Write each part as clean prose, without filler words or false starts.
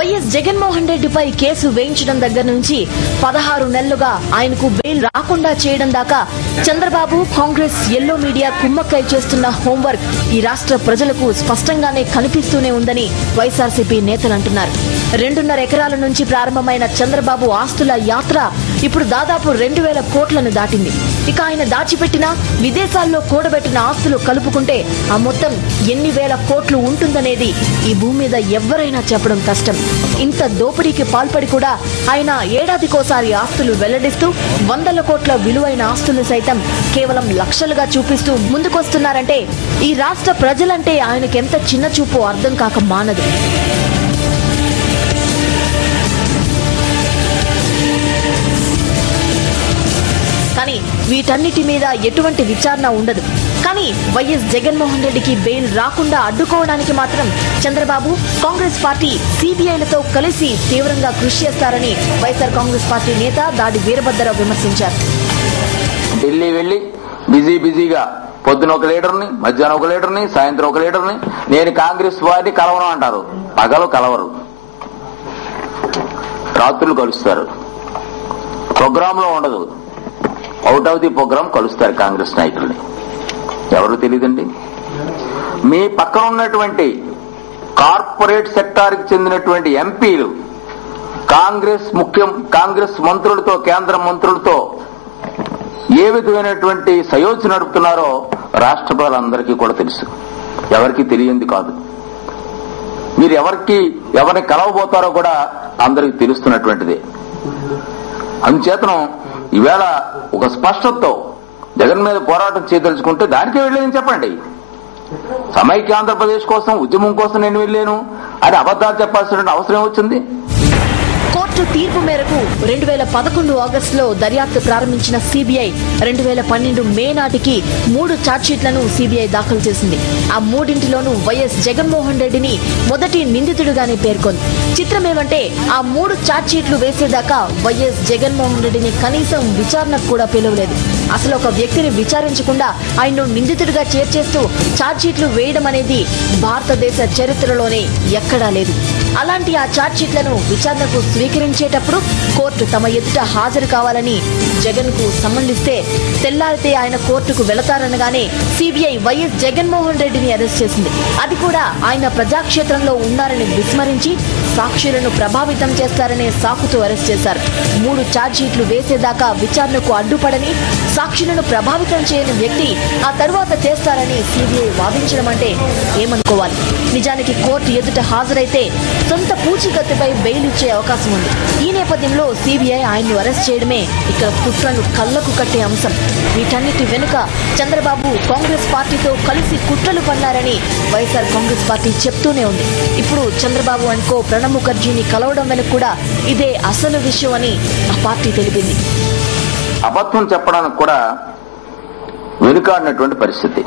YS Jaganmohan రెడ్డిపై case వేయించడం దగ్గర నుంచి 16 నెలలుగా ఆయనకు బెయిల్ రాకుండా చేయడం దాకా చంద్రబాబు కాంగ్రెస్ ఎల్లో మీడియా కుమ్మక్కై చేస్తున్న హోంవర్క్ ఈ రాష్ట్ర ప్రజలకు స్పష్టంగానే కనిపిస్తూనే ఉందని వైఎస్ఆర్సీపీ నేతలు అంటున్నారు. 2.5 ఎకరాల నుంచి ప్రారంభమైన చంద్రబాబు ఆస్తుల యాత్ర ఇప్పుడు దాదాపు 2,000 కోట్లను దాటింది. ఇక ఆయన దాచిపెట్టిన విదేశాల్లో కూడబెట్టిన ఆస్తులు కలుపుకుంటే ఆ మొత్తం ఎన్ని వేల కోట్లు ఉంటుందనేది ఈ భూమి మీద ఎవరైనా చెప్పడం కష్టం. ఇంత దోపిడీకి పాల్పడి కూడా ఆయన ఏడాదికోసారి ఆస్తులు వెల్లడిస్తూ 100 కోట్ల విలువైన ఆస్తులు సైతం కేవలం లక్షలుగా చూపిస్తూ ముందుకొస్తున్నారంటే ఈ రాష్ట్ర ప్రజలంటే ఆయనకెంత చిన్న చూపు అర్థం కాక మానదు. కానీ వీటన్నిటి మీద ఎటువంటి విచారణ ఉండదు. కానీ వైఎస్ జగన్మోహన్ రెడ్డికి బెయిల్ రాకుండా అడ్డుకోవడానికి మాత్రం చంద్రబాబు కాంగ్రెస్ పార్టీ సిబిఐలతో కలిసి తీవ్రంగా కృషి చేస్తారని వైఎస్ఆర్ కాంగ్రెస్ పార్టీ నేత దాడి వీరభద్రరావు విమర్శించారు. ఢిల్లీ వెళ్లి బిజీగా పొద్దున ఒక లీడర్ని, మధ్యాహ్నం ఒక లీడర్ని, సాయంత్రం ఒక లీడర్ని, నేను కాంగ్రెస్ వారిని కలవను అంటారు. పగలు కలవరు, రాత్రులు కలుస్తారు. ప్రోగ్రామ్ లో ఉండదు, అవుట్ ఆఫ్ ది ప్రోగ్రామ్ కలుస్తారు కాంగ్రెస్ నాయకుల్ని. ఎవరు తెలియదండి. మీ పక్కన ఉన్నటువంటి కార్పొరేట్ సెక్టార్ కి చెందినటువంటి ఎంపీలు కాంగ్రెస్ మంత్రులతో, కేంద్ర మంత్రులతో ఏ విధమైనటువంటి సయోధ్య నడుపుతున్నారో రాష్ట్ర ప్రజలందరికీ కూడా తెలుసు. ఎవరికి తెలియంది కాదు. మీరు ఎవరిని కలవబోతారో కూడా అందరికి తెలుస్తున్నటువంటిదే. అందుచేతనం ఈవేళ ఒక స్పష్టతతో జగన్ మీద పోరాటం చేయదలుచుకుంటే దానికే వెళ్ళేదని చెప్పండి. సమైక్య ఆంధ్రప్రదేశ్ కోసం, ఉద్యమం కోసం నేను వెళ్ళాను అని అబద్దాలు చెప్పాల్సిన అవసరం వచ్చింది. కోర్టు తీర్పు మేరకు 2011 ఆగస్టులో దర్యాప్తు ప్రారంభించిన సిబిఐ 2012 మే నాటికి 3 ఛార్జ్షీట్లను సిబిఐ దాఖలు చేసింది. ఆ మూడింటిలోనూ వైఎస్ జగన్మోహన్ రెడ్డిని మొదటి నిందితుడిగానే పేర్కొంది. చిత్రమేమంటే ఆ 3 ఛార్జ్షీట్లు వేసేదాకా వైఎస్ జగన్మోహన్ రెడ్డిని కనీసం విచారణకు కూడా పిలవలేదు. అసలు ఒక వ్యక్తిని విచారించకుండా ఆయన్ను నిందితుడిగా చేర్చేస్తూ ఛార్జ్షీట్లు వేయడం అనేది భారతదేశ చరిత్రలోనే ఎక్కడా లేదు. అలాంటి ఆ ఛార్జ్షీట్లను విచారణకు స్వీకరించేటప్పుడు కోర్టు తమ ఎదుట హాజరు కావాలని జగన్ కు సంబంధిస్తే తెల్లారితే ఆయన కోర్టుకు వెళతారనగానే సిబిఐ వైఎస్ జగన్మోహన్ రెడ్డిని అరెస్ట్ చేసింది. అది కూడా ఆయన ప్రజాక్షేత్రంలో ఉన్నారని విస్మరించి సాక్షులను ప్రభావితం చేస్తారనే సాకుతో అరెస్ట్ చేశారు. 3 ఛార్జ్షీట్లు వేసేదాకా విచారణకు అడ్డుపడని, సాక్షులను ప్రభావితం చేయని వ్యక్తి ఆ తరువాత చేస్తారని సిబిఐ వాదించడం అంటే ఏమనుకోవాలి? నిజానికి కోర్టు ఎదుట హాజరైతే సొంత పూచీకత్తుపై బెయిల్ ఇచ్చే అవకాశం ఉంది. ఈ నేపథ్యంలో సిబిఐ ఆయన్ను అరెస్ట్ చేయడమే ఇక్కడ కుట్రను కళ్లకు కట్టే అంశం. వీటన్నిటి వెనుక చంద్రబాబు కాంగ్రెస్ పార్టీతో కలిసి కుట్రలు పన్నారని వైఎస్ఆర్ కాంగ్రెస్ పార్టీ చెప్తూనే ఉంది. ఇప్పుడు చంద్రబాబు అనుకో ప్రణబ్ ముఖర్జీని కలవడం వెనుక కూడా ఇదే అసలు విషయం అని ఆ పార్టీ తెలిపింది. అబద్ధం చెప్పడానికి కూడా వెనుకాడినటువంటి పరిస్థితి.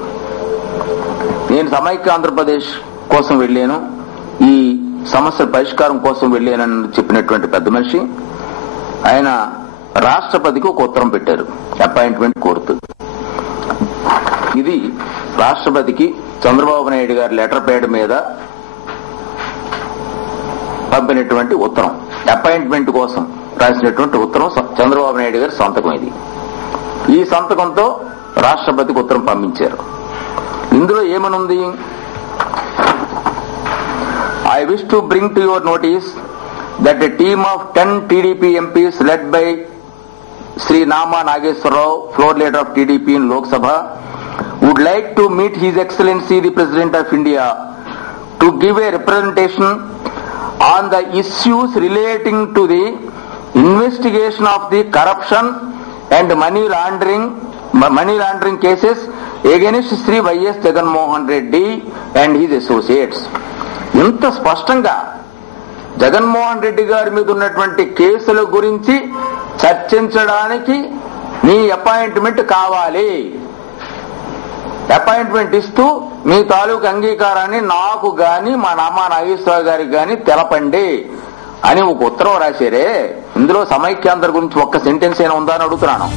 నేను సమైక్య ఆంధ్రప్రదేశ్ కోసం వెళ్ళాను, ఈ సమస్య పరిష్కారం కోసం వెళ్ళానని చెప్పినటువంటి పెద్ద మనిషి ఆయన రాష్ట్రపతికి ఒక ఉత్తరం పెట్టారు, అపాయింట్మెంట్ కోరుతూ. ఇది రాష్ట్రపతికి చంద్రబాబు నాయుడు గారి లెటర్ ప్యాడ్ మీద పంపినటువంటి ఉత్తరం, అపాయింట్మెంట్ కోసం రాసినటువంటి ఉత్తరం. చంద్రబాబు నాయుడు గారి సంతకం ఇది. ఈ సంతకంతో రాష్ట్రపతికి ఉత్తరం పంపించారు. ఇందులో ఏమనుంది? I wish to bring to your notice that a team of 10 TDP MPs led by Sri Nama Nageswar Rao, floor leader of TDP in Lok Sabha, would like to meet His Excellency the President of India to give a representation on the issues relating to the investigation of the corruption and money laundering cases against Sri Y.S. Jaganmohan Reddy and his associates. ఇంత స్పష్టంగా జగన్మోహన్ రెడ్డి గారి మీద ఉన్నటువంటి కేసుల గురించి చర్చించడానికి మీ appointment కావాలి, appointment ఇస్తూ మీ తాలూకు అంగీకారాన్ని నాకు గాని మా నామా నాగేశ్వరరావు గారికి గాని తెలపండి అని ఒక ఉత్తరం రాశారే. ఇందులో సమైక్యాంధ్ర గురించి ఒక్క సెంటెన్స్ అయినా ఉందా అని అడుగుతున్నాను.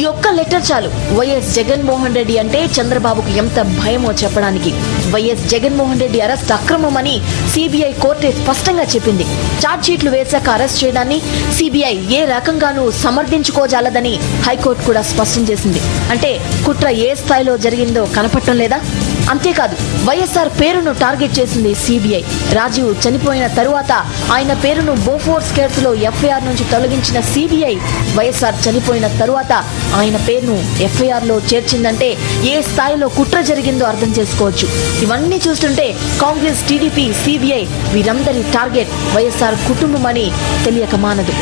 ఈ ఈ ఒక్క లెటర్ చాలు వైఎస్ జగన్మోహన్ రెడ్డి అంటే చంద్రబాబుకు ఎంత భయమో చెప్పడానికి. వైఎస్ జగన్మోహన్ రెడ్డి అరెస్ట్ అక్రమమని సిబిఐ కోర్టే స్పష్టంగా చెప్పింది. ఛార్జ్ షీట్లు వేశాక అరెస్ట్ చేయడాన్ని సిబిఐ ఏ రకంగానూ సమర్థించుకోజాలదని హైకోర్టు కూడా స్పష్టం చేసింది. అంటే కుట్ర ఏ స్థాయిలో జరిగిందో కనపడటం లేదా? అంతేకాదు, వైఎస్ఆర్ పేరును టార్గెట్ చేసింది సిబిఐ. రాజీవ్ చనిపోయిన తరువాత ఆయన పేరును బోఫోర్స్ కేసులో ఎఫ్ఐఆర్ నుంచి తొలగించిన సిబిఐ వైఎస్ఆర్ చనిపోయిన తరువాత ఆయన పేరును ఎఫ్ఐఆర్ లో చేర్చిందంటే ఏ స్థాయిలో కుట్ర జరిగిందో అర్థం చేసుకోవచ్చు. ఇవన్నీ చూస్తుంటే కాంగ్రెస్, టీడీపీ, సిబిఐ వీరందరి టార్గెట్ వైఎస్ఆర్ కుటుంబం అని తెలియక మానదు.